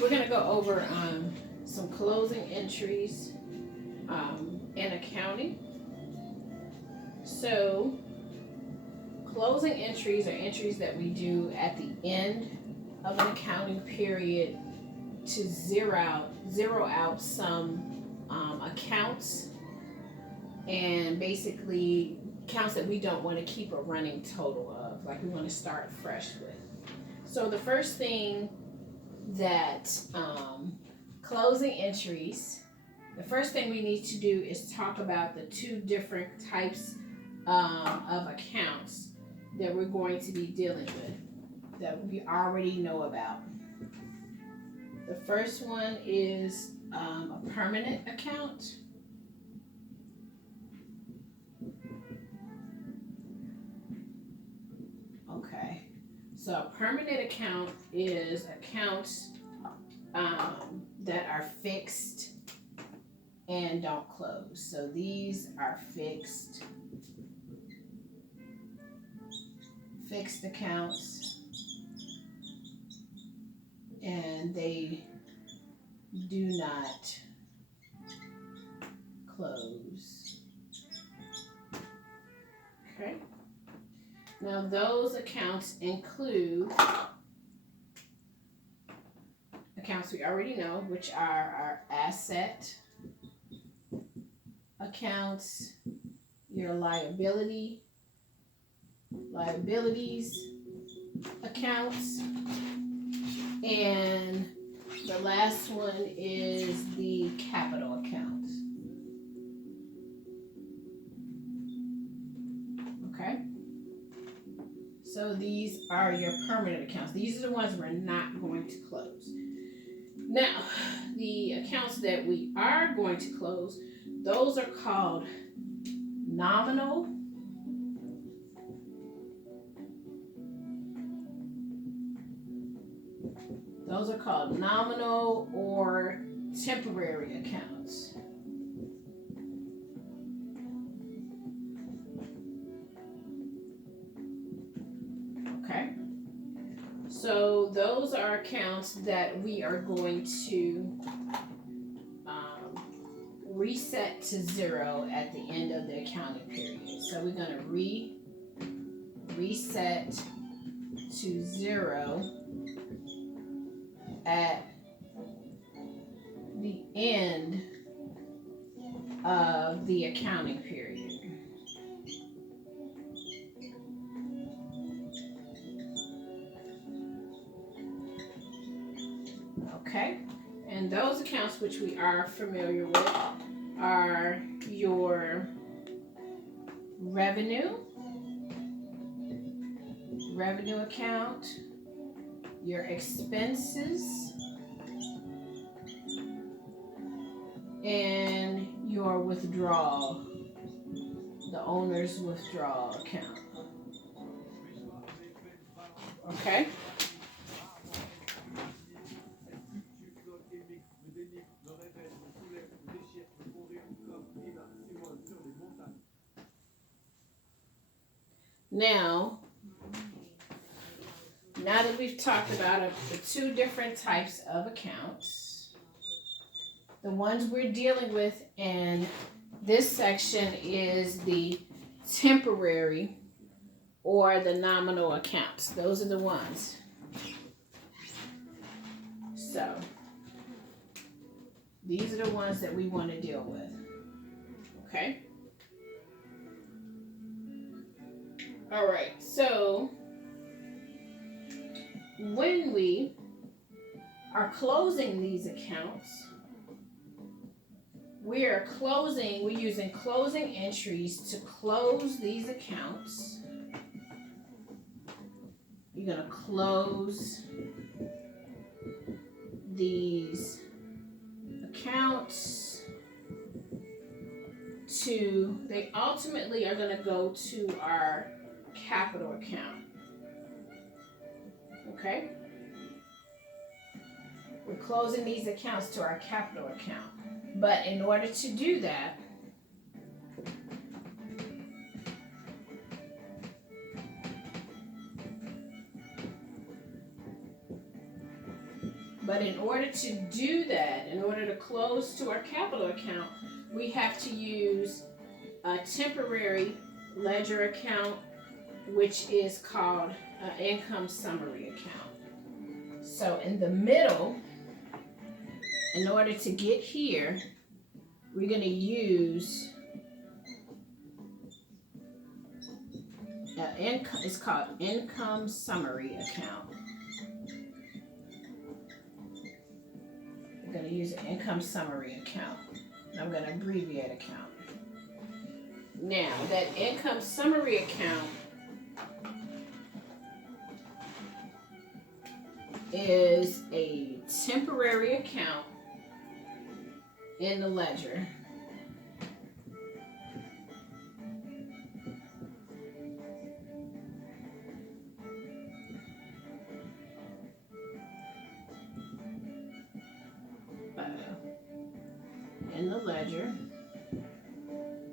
we're going to go over some closing entries in accounting. So, closing entries are entries that we do at the end of an accounting period to zero out some accounts, and basically accounts that we don't want to keep a running total of, like we want to start fresh with. So the first thing that closing entries, the first thing we need to do is talk about the two different types of accounts that we're going to be dealing with that we already know about. The first one is a permanent account. Okay, so a permanent account is accounts that are fixed and don't close. So these are fixed accounts, and they do not close. Okay. Now those accounts include accounts we already know, which are our asset accounts, your liabilities accounts, and the last one is the capital accounts. Okay? So these are your permanent accounts. These are the ones we're not going to close. Now, the accounts that we are going to close, those are called nominal or temporary accounts. Okay? So those are accounts that we are going to reset to zero at the end of the accounting period. So we're going to reset to zero at the end of the accounting period. Okay, and those accounts which we are familiar with are your revenue account, your expenses, and your withdrawal, the owner's withdrawal account. Okay? Now that we've talked about the two different types of accounts, the ones we're dealing with in this section is the temporary or the nominal accounts. Those are the ones. So these are the ones that we want to deal with. Okay? All right, so when we are closing these accounts, we're using closing entries to close these accounts. You're going to close these accounts they ultimately are going to go to our capital account. Okay? We're closing these accounts to our capital account. But in order to do that, But in order to do that, in order to close to our capital account, we have to use a temporary ledger account, which is called an income summary account. So in the middle, in order to get here, we're going to use it's called income summary account. We're going to use an income summary account. I'm going to abbreviate account. Now, that income summary account is a temporary account in the ledger.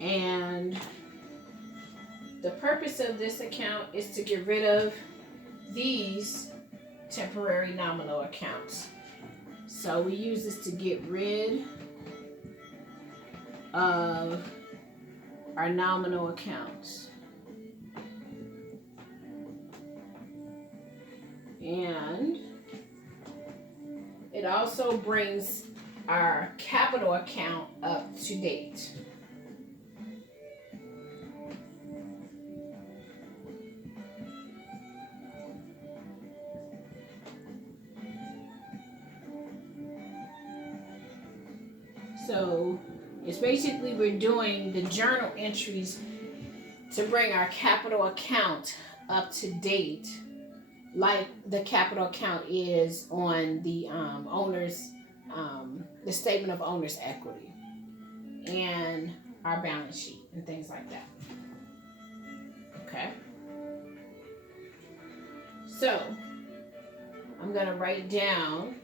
And the purpose of this account is to get rid of these temporary nominal accounts. So we use this to get rid of our nominal accounts. And it also brings our capital account up to date. So it's basically we're doing the journal entries to bring our capital account up to date, like the capital account is on the the statement of owner's equity and our balance sheet and things like that. Okay. So I'm going to write down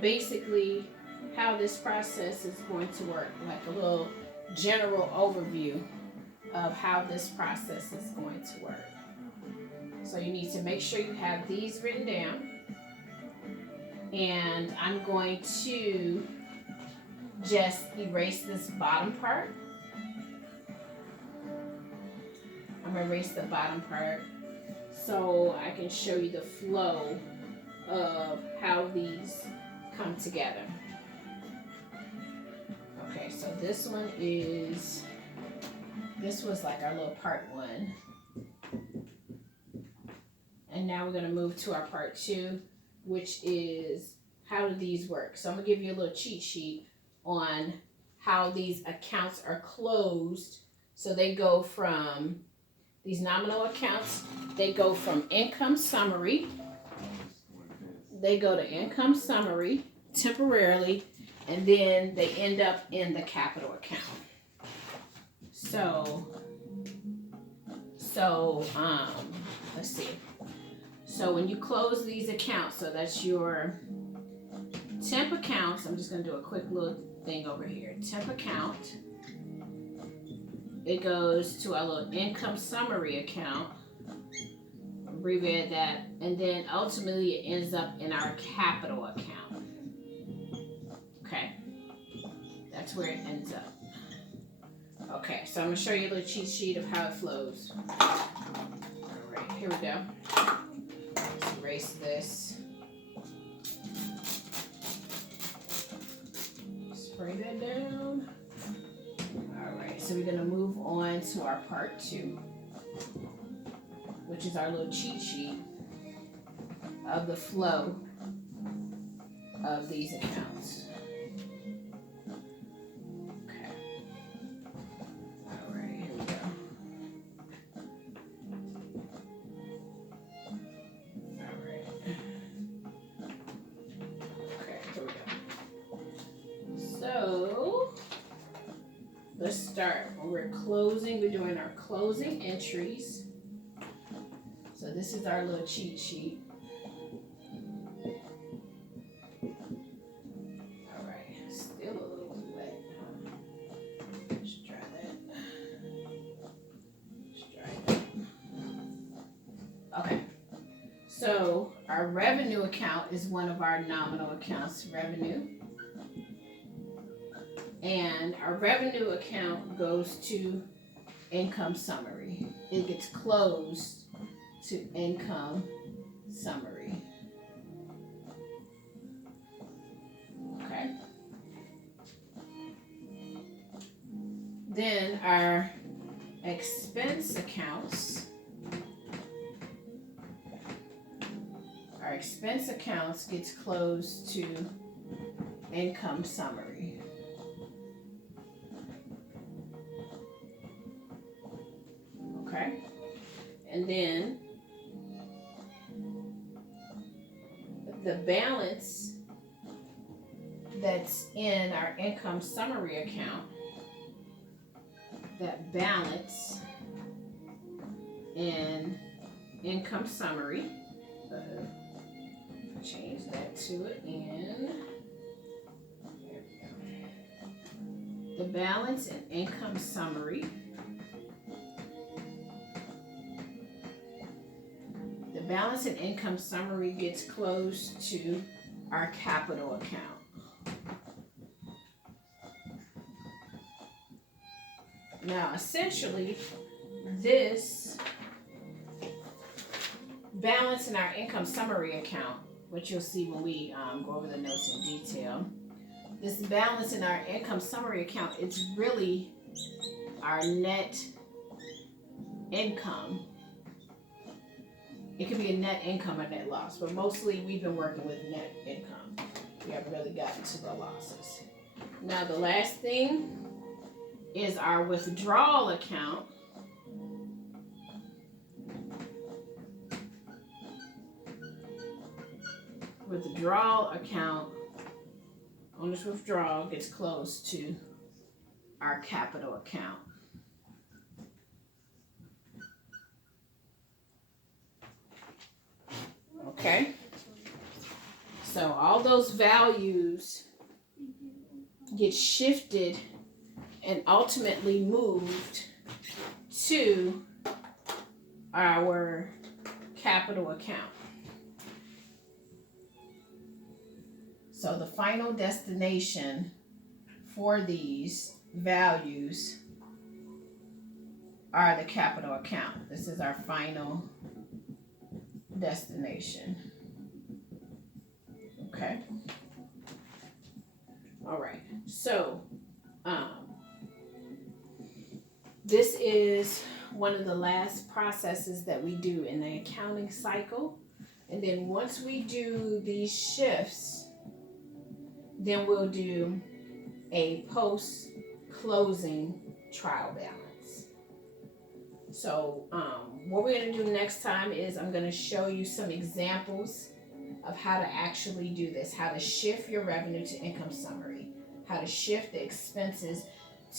basically how this process is going to work, like a little general overview of how this process is going to work. So you need to make sure you have these written down. And I'm going to just erase this bottom part. I'm going to erase the bottom part so I can show you the flow of how these come together. Okay, so this was like our little part 1. And now we're going to move to our part 2, which is how do these work. So I'm going to give you a little cheat sheet on how these accounts are closed. So they go from these nominal accounts, they go from income summary. They go to income summary temporarily, and then they end up in the capital account. So let's see. So when you close these accounts, so that's your temp accounts. I'm just going to do a quick little thing over here. Temp account. It goes to our little income summary account. Abbreviate that, and then ultimately it ends up in our capital account. Okay, that's where it ends up. Okay, so I'm going to show you a little cheat sheet of how it flows. All right, here we go. Let's erase this. Spray that down. All right, so we're going to move on to our part 2, which is our little cheat sheet of the flow of these accounts. Okay. All right, here we go. All right. Okay, here we go. So let's start. When we're closing, we're doing our closing entries. So this is our little cheat sheet. All right, still a little wet. Let's try that. So our revenue account is one of our nominal accounts, revenue. And our revenue account goes to income summary. It gets closed to income summary. Okay. Then our expense accounts. Our expense accounts gets closed to income summary. Okay. And then the balance that's in our income summary account, that balance in income summary, change that to it in, there we go. The balance in income summary, the balance in income summary gets closed to our capital account. Now, essentially, this balance in our income summary account, which you'll see when we go over the notes in detail, this balance in our income summary account, it's really our net income. It could be a net income or net loss, but mostly we've been working with net income. We haven't really gotten to the losses. Now, the last thing is our withdrawal account. Withdrawal account, owner's withdrawal gets closed to our capital account. Okay? So all those values get shifted and ultimately moved to our capital account. So the final destination for these values are the capital account. This is our final destination. Okay. All right. So, this is one of the last processes that we do in the accounting cycle. And then once we do these shifts, then we'll do a post-closing trial balance. So what we're going to do next time is I'm going to show you some examples of how to actually do this, how to shift your revenue to income summary, how to shift the expenses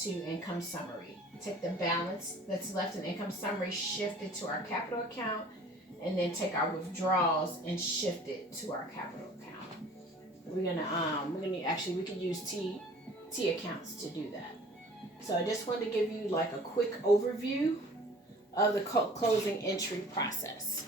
to income summary. Take the balance that's left in income summary, shift it to our capital account, and then take our withdrawals and shift it to our capital account. We can use T accounts to do that. So I just wanted to give you like a quick overview of the closing entry process.